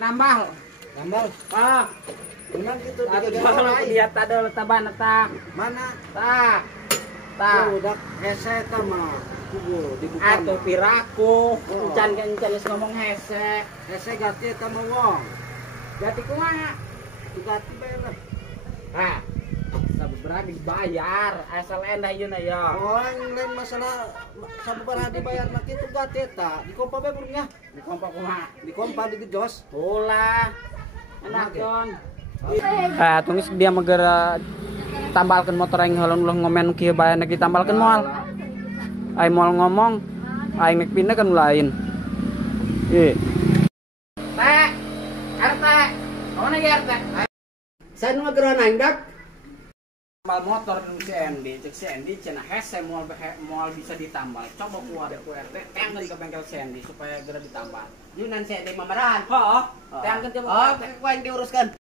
nambal. Nambal. Ah, Benar gitu lihat ada taban ta. Mana? Ta. Ta. Udah hese ta mah. Kubu dibuka. Atuh piraku. Encan geus ngomong hese. Hese gati ta mah wong. Gati kumaha? Gati bayar. Hah. Sabaraha dibayar, asal endah yeuna ya. Oh, yang lain masalah sabaraha dibayar mah kitu gati ta. Di kompa bae burungnya. Di kompa kumaha? Di kompa di jos. Ulah. Enakeun. Tunggu dia megara tambalkan motor aing heuleuh ngomen kieu bae nek ditambalkeun moal. Aing moal ngomong, aing nek pindah kan lain. Ieu. Teh. RT. Mana ge RT? Saya nu ngageran aing dak. Tambal motor si Endi, cek si Endi cenah hese moal bisa ditambal. Coba keluar ku RT, teangkeun ke bengkel si Endi supaya geura ditambal. Yunan saya di mamarahan. Heeh. Teangkeun coba. Oh, yang diuruskan.